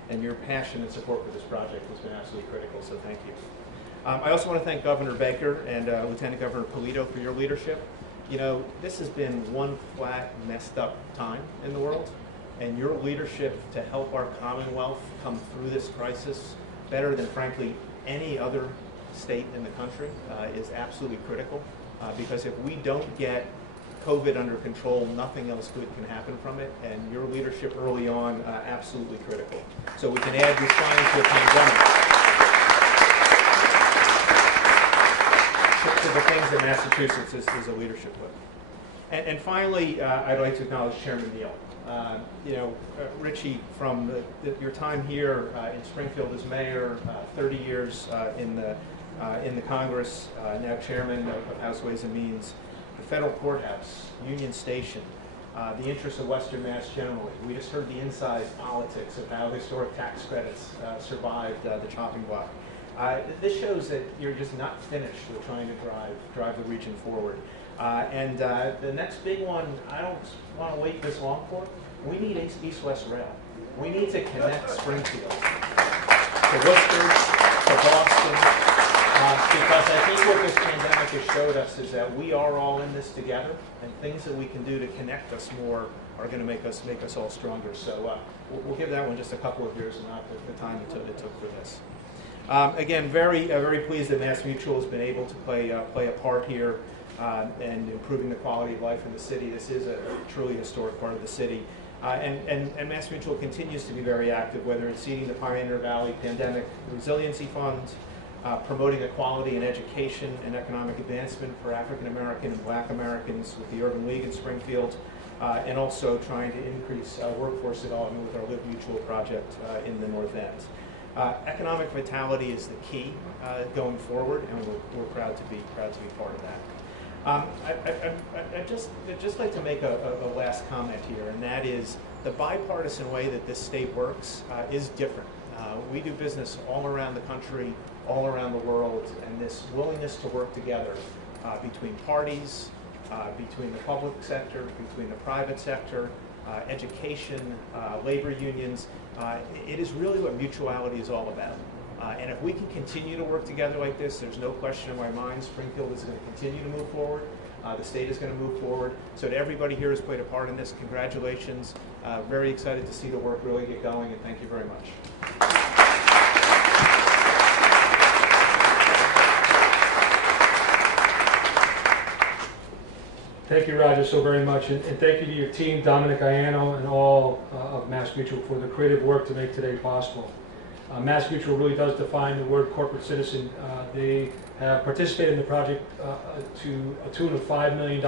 and your passion and support for this project has been absolutely critical, so thank you. I also want to thank Governor Baker and Lieutenant Governor Polito for your leadership. This has been one flat, messed up time in the world, and your leadership to help our Commonwealth come through this crisis better than, frankly, any other state in the country is absolutely critical. Because if we don't get COVID under control, nothing else good can happen from it, and your leadership early on, absolutely critical. So we can add responding to a pandemic to the things that Massachusetts is a leadership with. And finally, I'd like to acknowledge Chairman Neal. Richie, from your time here in Springfield as mayor, 30 years in the Congress, now chairman of House Ways and Means, the federal courthouse, Union Station, the interests of Western Mass generally. We just heard the inside politics of how historic tax credits survived the chopping block. This shows that you're just not finished with trying to drive the region forward. And the next big one, I don't want to wait this long for. We need East-West Rail. We need to connect Springfield to Worcester, to Boston, because I think what this pandemic has showed us is that we are all in this together, and things that we can do to connect us more are going to make us all stronger. So we'll give that one just a couple of years and not the time it took for this. Again, very pleased that MassMutual has been able to play a part here and improving the quality of life in the city. This is a truly historic part of the city. And MassMutual continues to be very active, whether it's seeding the Pioneer Valley Pandemic Resiliency Fund, promoting equality in education and economic advancement for African American and Black Americans with the Urban League in Springfield, and also trying to increase workforce development with our Live Mutual project in the North End. Economic vitality is the key going forward, and we're proud to be part of that. I'd just like to make a last comment here, and that is the bipartisan way that this state works is different. We do business all around the country, all around the world, and this willingness to work together between parties, between the public sector, between the private sector, education, labor unions, it is really what mutuality is all about. And if we can continue to work together like this, there's no question in my mind Springfield is going to continue to move forward. The state is going to move forward. So to everybody here who's played a part in this, congratulations. Very excited to see the work really get going, and thank you very much. Thank you, Roger, so very much. And thank you to your team, Domenic Sarno, and all of MassMutual for the creative work to make today possible. MassMutual really does define the word corporate citizen. They have participated in the project to a tune of $5 million,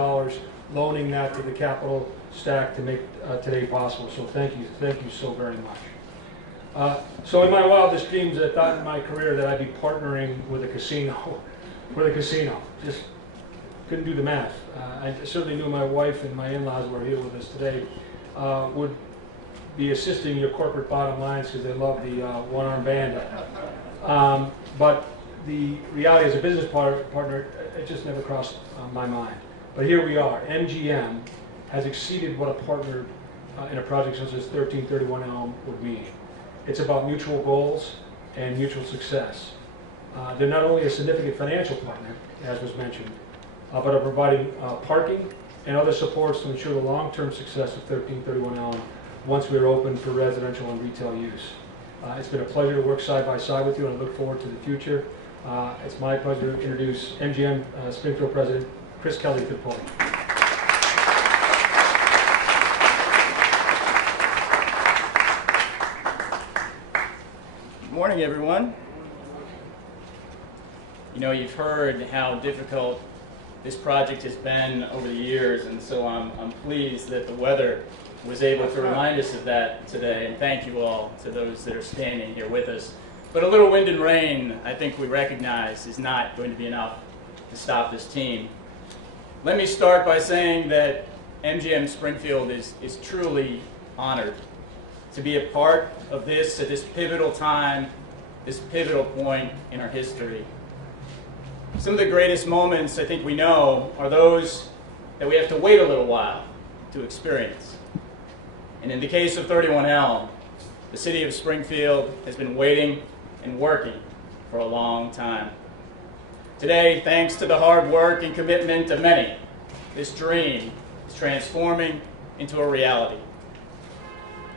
loaning that to the capital stack to make today possible. So thank you so very much. So in my wildest dreams, I thought in my career that I'd be partnering with a casino, Just couldn't do the math. I certainly knew my wife and my in-laws were here with us today would be assisting your corporate bottom lines because they love the one-armed bandit. But the reality as a business partner, it just never crossed my mind. But here we are. MGM has exceeded what a partner in a project such as 1331 Elm would mean. It's about mutual goals and mutual success. They're not only a significant financial partner, as was mentioned, but are providing parking and other supports to ensure the long-term success of 1331 Elm once we are open for residential and retail use. It's been a pleasure to work side by side with you, and I look forward to the future. It's my pleasure to introduce MGM Springfield President Chris Kelly to the podium. Good morning, everyone. You know, you've heard how difficult this project has been over the years, and so I'm pleased that the weather was able to remind us of that today, and thank you all to those that are standing here with us. But a little wind and rain, I think we recognize, is not going to be enough to stop this team. Let me start by saying that MGM Springfield is truly honored to be a part of this at this pivotal time, this pivotal point in our history. Some of the greatest moments I think we know are those that we have to wait a little while to experience. And in the case of 31 Elm, the city of Springfield has been waiting and working for a long time. Today, thanks to the hard work and commitment of many, this dream is transforming into a reality.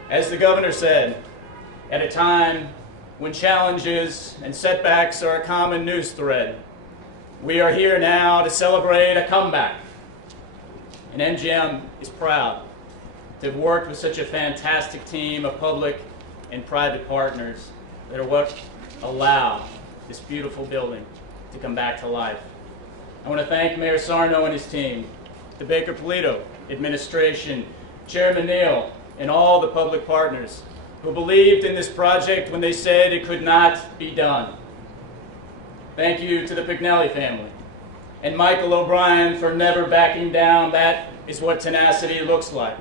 As the governor said, at a time when challenges and setbacks are a common news thread, we are here now to celebrate a comeback. And MGM is proud to have worked with such a fantastic team of public and private partners that are what allow this beautiful building to come back to life. I want to thank Mayor Sarno and his team, the Baker Polito administration, Chairman Neal, and all the public partners who believed in this project when they said it could not be done. Thank you to the Pignelli family and Michael O'Brien for never backing down. That is what tenacity looks like.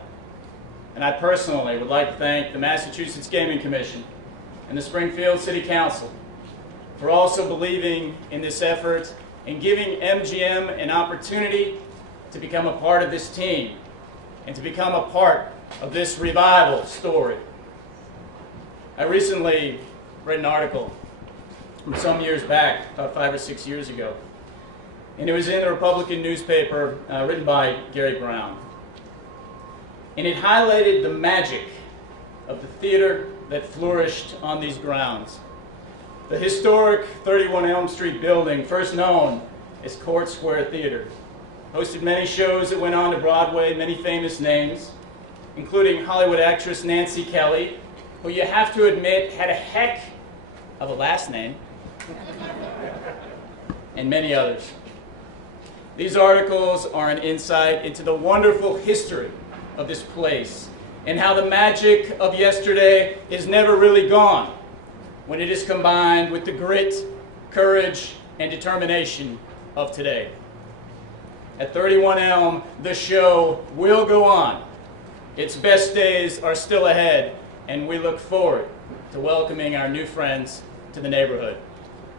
And I personally would like to thank the Massachusetts Gaming Commission and the Springfield City Council for also believing in this effort and giving MGM an opportunity to become a part of this team and to become a part of this revival story. I recently read an article from some years back, about 5 or 6 years ago, and it was in the Republican newspaper written by Gary Brown. And it highlighted the magic of the theater that flourished on these grounds. The historic 31 Elm Street building, first known as Court Square Theater, hosted many shows that went on to Broadway, many famous names, including Hollywood actress Nancy Kelly, who you have to admit had a heck of a last name, and many others. These articles are an insight into the wonderful history of this place and how the magic of yesterday is never really gone when it is combined with the grit, courage, and determination of today. At 31 Elm, the show will go on. Its best days are still ahead, and we look forward to welcoming our new friends to the neighborhood.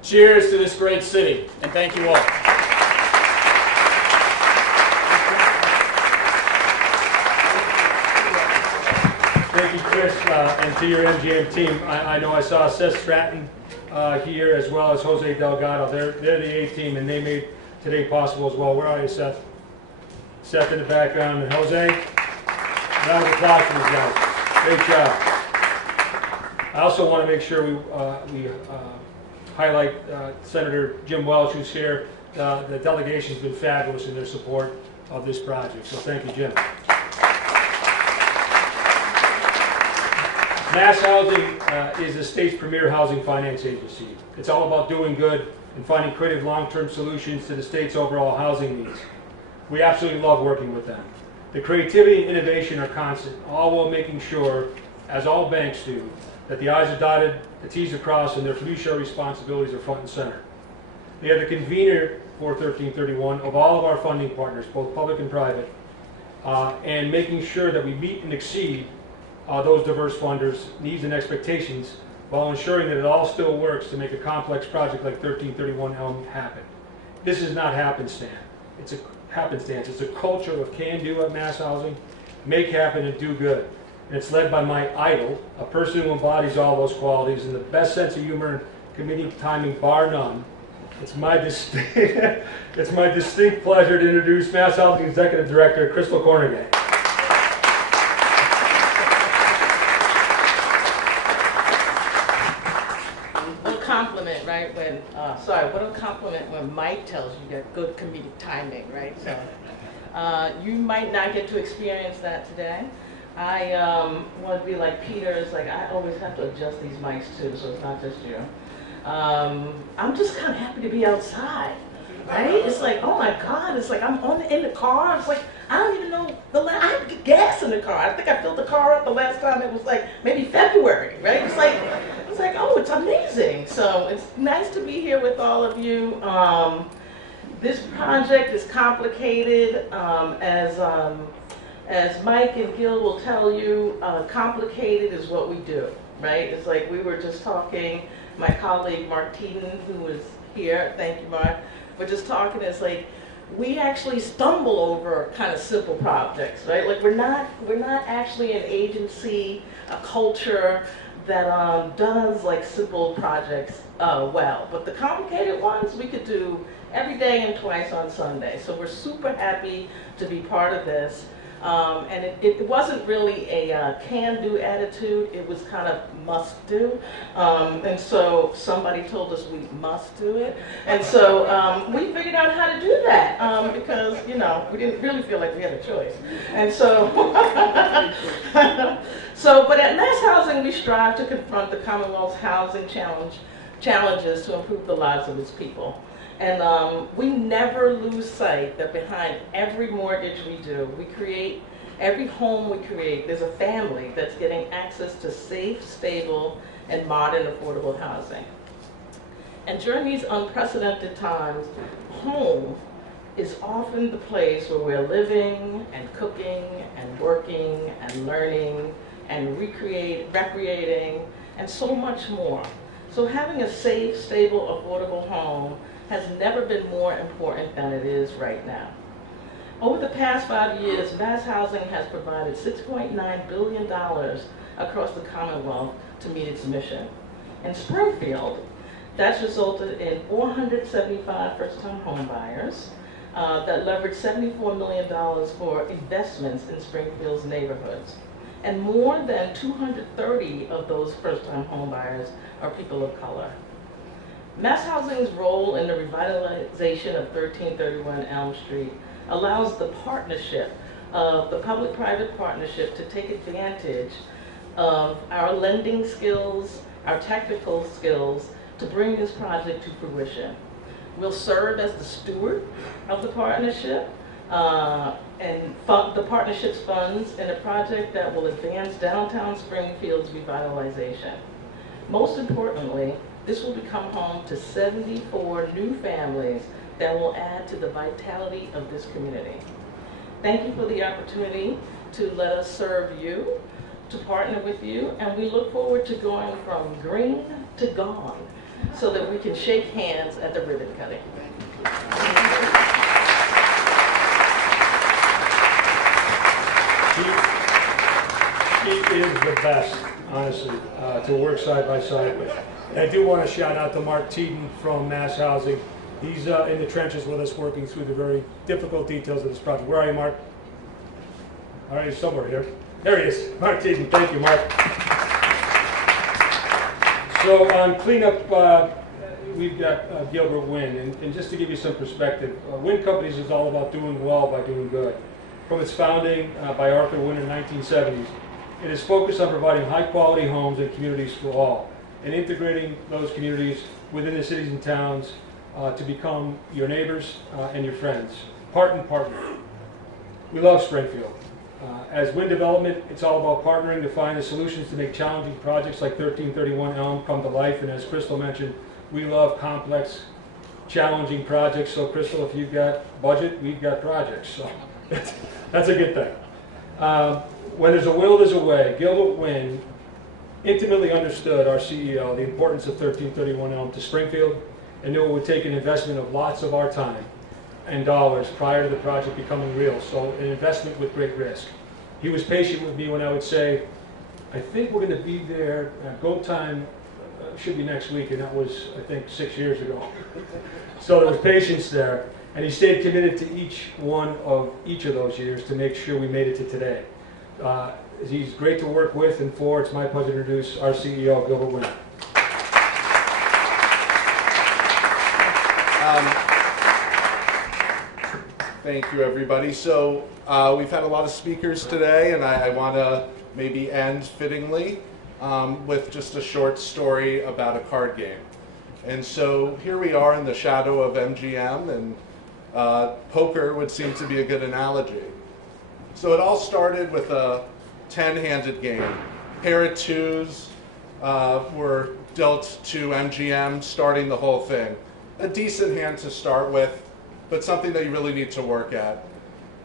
Cheers to this great city, and thank you all. Thank you, Chris, and to your MGM team. I know I saw Seth Stratton here, as well as Jose Delgado. They're the A team, and they made today possible as well. Where are you, Seth? Seth in the background, and Jose. Round of applause for these guys. Great job. I also want to make sure we highlight Senator Jim Welch, who's here. The delegation's been fabulous in their support of this project, so thank you, Jim. MassHousing is the state's premier housing finance agency. It's all about doing good and finding creative long-term solutions to the state's overall housing needs. We absolutely love working with them. The creativity and innovation are constant, all while making sure, as all banks do, that the I's are dotted, the T's are crossed, and their fiduciary responsibilities are front and center. They are the convener for 1331 of all of our funding partners, both public and private, and making sure that we meet and exceed those diverse funders' needs and expectations while ensuring that it all still works to make a complex project like 1331 Elm happen. This is not happenstance. It's a happenstance. It's a culture of can-do at MassHousing, make happen and do good. And it's led by my idol, a person who embodies all those qualities and the best sense of humor and comedic timing bar none. It's my distinct pleasure to introduce MassHousing Executive Director Crystal Cornegay. Compliment, right? What a compliment when Mike tells you got good comedic timing, right? So you might not get to experience that today. I want to be like Peter. It's like I always have to adjust these mics too, so it's not just you. I'm just kind of happy to be outside, right? It's like, oh my God! It's like I'm in the car. It's like I don't even know I have to get gas in the car. I think I filled the car up the last time. It was like maybe February, right? It's like, oh, it's amazing. So it's nice to be here with all of you. This project is complicated, as as Mike and Gil will tell you, complicated is what we do, right? It's like we were just talking, my colleague Mark Teaton, who was here, thank you Mark, we're just talking, it's like we actually stumble over kind of simple projects, right? Like we're not actually an agency, a culture that does like simple projects well, but the complicated ones we could do every day and twice on Sunday. So we're super happy to be part of this. And it wasn't really a can-do attitude, it was kind of must-do. And so somebody told us we must do it. And so we figured out how to do that because, you know, we didn't really feel like we had a choice. And so, but at MassHousing, we strive to confront the Commonwealth's housing challenges to improve the lives of its people. And we never lose sight that behind every mortgage we do, we create, every home we create, there's a family that's getting access to safe, stable, and modern affordable housing. And during these unprecedented times, home is often the place where we're living and cooking and working and learning and recreating and so much more. So having a safe, stable, affordable home has never been more important than it is right now. Over the past 5 years, MassHousing has provided $6.9 billion across the Commonwealth to meet its mission. In Springfield, that's resulted in 475 first-time home buyers that leveraged $74 million for investments in Springfield's neighborhoods. And more than 230 of those first-time home buyers are people of color. MassHousing's role in the revitalization of 1331 Elm Street allows the partnership, the public-private partnership, to take advantage of our lending skills, our technical skills, to bring this project to fruition. We'll serve as the steward of the partnership and fund the partnership's funds in a project that will advance downtown Springfield's revitalization. Most importantly, this will become home to 74 new families that will add to the vitality of this community. Thank you for the opportunity to let us serve you, to partner with you, and we look forward to going from green to gone so that we can shake hands at the ribbon cutting. She is the best, honestly, to work side by side with. And I do want to shout out to Mark Teaton from MassHousing. He's in the trenches with us, working through the very difficult details of this project. Where are you, Mark? All right, he's somewhere here. There he is, Mark Teaton. Thank you, Mark. So on cleanup, we've got Gilbert Wynn. And just to give you some perspective, Wynn Companies is all about doing well by doing good. From its founding by Arthur Wynn in the 1970s, it is focused on providing high-quality homes and communities for all, and integrating those communities within the cities and towns to become your neighbors and your friends, part and partner. We love Springfield. As Wynn Development, it's all about partnering to find the solutions to make challenging projects like 1331 Elm come to life, and as Crystal mentioned, we love complex, challenging projects. So Crystal, if you've got budget, we've got projects. So that's a good thing. When there's a will, there's a way. Gilbert Wynn intimately understood, our CEO, the importance of 1331 Elm to Springfield, and knew it would take an investment of lots of our time and dollars prior to the project becoming real. So an investment with great risk. He was patient with me when I would say, I think we're going to be there, go time should be next week, and that was, I think, 6 years ago. So there was patience there, and he stayed committed to each of those years to make sure we made it to today. He's great to work with and for. It's my pleasure to introduce our CEO, Gilbert Wynn. Thank you, everybody. So we've had a lot of speakers today, and I want to maybe end fittingly with just a short story about a card game. And so here we are in the shadow of MGM, and poker would seem to be a good analogy. So it all started with a 10-handed game. A pair of twos were dealt to MGM, starting the whole thing. A decent hand to start with, but something that you really need to work at.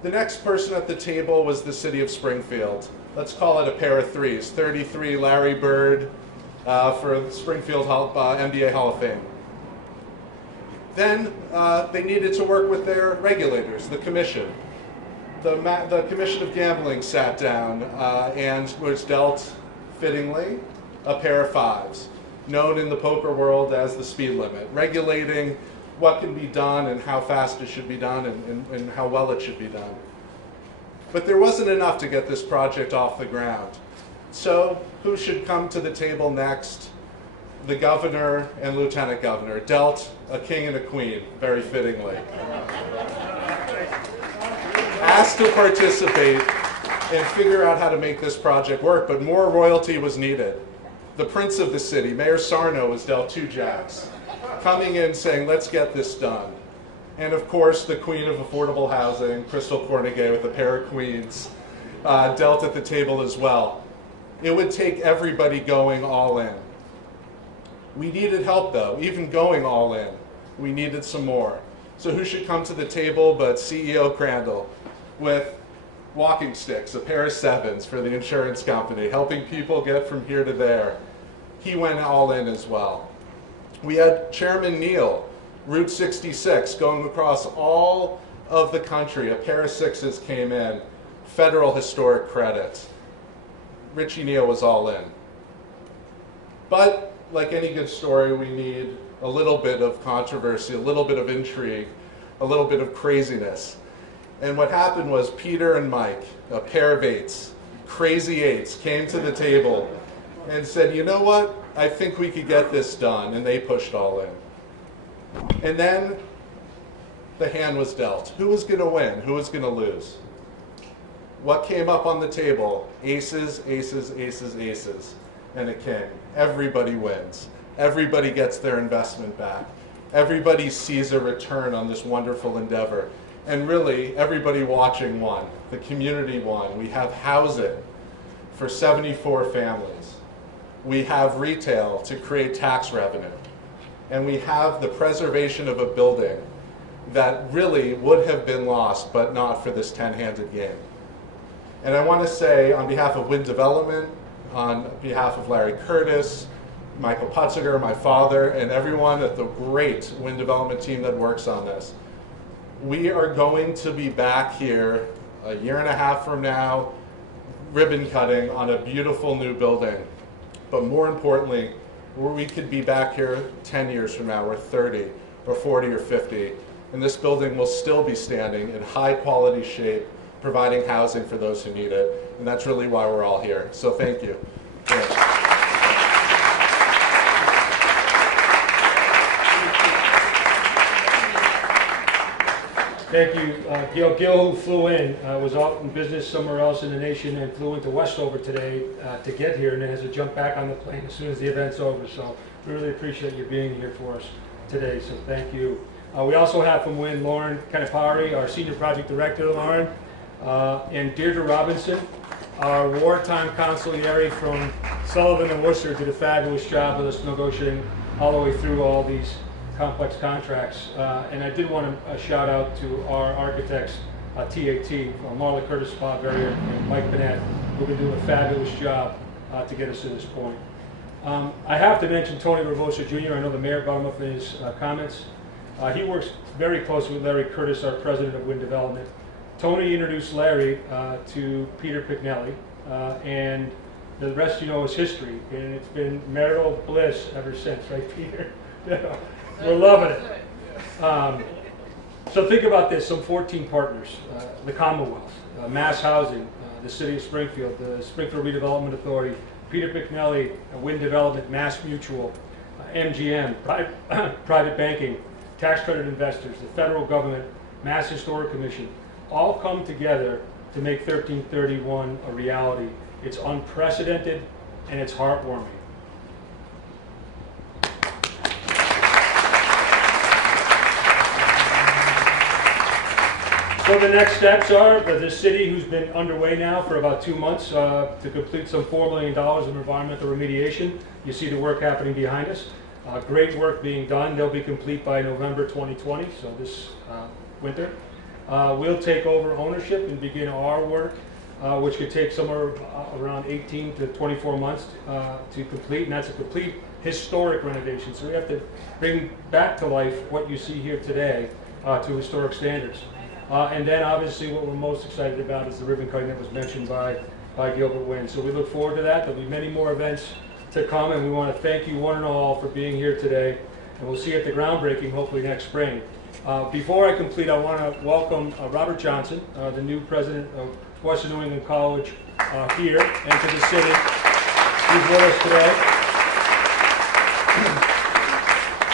The next person at the table was the city of Springfield. Let's call it a pair of threes. 33, Larry Bird for the Springfield MBA Hall of Fame. Then they needed to work with their regulators, the commission. The Commission of Gambling sat down and was dealt, fittingly, a pair of fives, known in the poker world as the speed limit, regulating what can be done and how fast it should be done and how well it should be done. But there wasn't enough to get this project off the ground. So who should come to the table next? The governor and lieutenant governor, dealt a king and a queen, very fittingly. Asked to participate and figure out how to make this project work, but more royalty was needed. The prince of the city, Mayor Sarno, was dealt 2 jacks, coming in saying, let's get this done. And of course, the queen of affordable housing, Crystal Cornegay, with a pair of queens, dealt at the table as well. It would take everybody going all in. We needed help though, even going all in. We needed some more. So who should come to the table but CEO Crandall with walking sticks, a pair of 7s for the insurance company, helping people get from here to there. He went all in as well. We had Chairman Neal, Route 66, going across all of the country. A pair of 6s came in, federal historic credit. Richie Neal was all in. But like any good story, we need a little bit of controversy, a little bit of intrigue, a little bit of craziness. And what happened was Peter and Mike, a pair of 8s, crazy 8s, came to the table and said, you know what, I think we could get this done, and they pushed all in. And then the hand was dealt. Who was going to win? Who was going to lose? What came up on the table? Aces, aces, aces, aces, and a king. Everybody wins. Everybody gets their investment back. Everybody sees a return on this wonderful endeavor. And really, everybody watching won. The community won. We have housing for 74 families. We have retail to create tax revenue. And we have the preservation of a building that really would have been lost, but not for this 10-handed game. And I want to say, on behalf of Wind Development, on behalf of Larry Curtis, Michael Putziger, my father, and everyone at the great Wind Development team that works on this, we are going to be back here a year and a half from now, ribbon cutting on a beautiful new building. But more importantly, we could be back here 10 years from now, or 30, or 40, or 50, and this building will still be standing in high quality shape, providing housing for those who need it. And that's really why we're all here. So thank you. Thank you. Gil, who flew in, was out in business somewhere else in the nation and flew into Westover today to get here, and then has to jump back on the plane as soon as the event's over. So we really appreciate you being here for us today, so thank you. We also have from Wynn, Lauren Canapari, our Senior Project Director, Lauren, and Deirdre Robinson, our wartime consigliere from Sullivan and Worcester, did a fabulous job with us negotiating all the way through all these complex contracts. And I did want to shout out to our architects, TAT, Marla Curtis, Bob Verrier, and Mike Bennett, who've been doing a fabulous job to get us to this point. I have to mention Tony Ravosa Jr. I know the mayor brought him up in his comments. He works very closely with Larry Curtis, our president of Wind Development. Tony introduced Larry to Peter Pignelli, and the rest you know is history, and it's been marital bliss ever since, right, Peter? We're loving it. So think about this, some 14 partners, the Commonwealth, MassHousing, the City of Springfield, the Springfield Redevelopment Authority, Peter Pignelli, Wind Development, MassMutual, MGM, private banking, tax credit investors, the federal government, Mass Historic Commission, all come together to make 1331 a reality. It's unprecedented and it's heartwarming. So the next steps are for this city, who's been underway now for about 2 months, to complete some $4 million of environmental remediation. You see the work happening behind us. Great work being done. They'll be complete by November 2020, so this winter. we'll take over ownership and begin our work, which could take somewhere around 18 to 24 months to complete, and that's a complete historic renovation. So we have to bring back to life what you see here today to historic standards. And then obviously what we're most excited about is the ribbon cutting that was mentioned by Gilbert Wynn. So we look forward to that. There'll be many more events to come, and we want to thank you one and all for being here today. And we'll see you at the groundbreaking hopefully next spring. Before I complete, I want to welcome Robert Johnson, the new president of Western New England College here and to the city. He's with us today.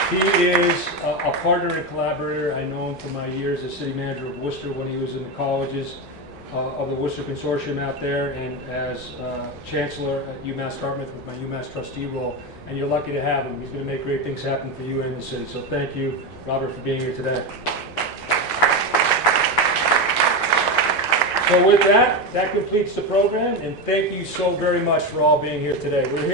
He is a partner and collaborator. I know him from my years as city manager of Worcester when he was in the colleges of the Worcester Consortium out there, and as chancellor at UMass Dartmouth with my UMass trustee role. And you're lucky to have him. He's going to make great things happen for you and the city. So thank you, Robert, for being here today. So with that, that completes the program, and thank you so very much for all being here today. We're here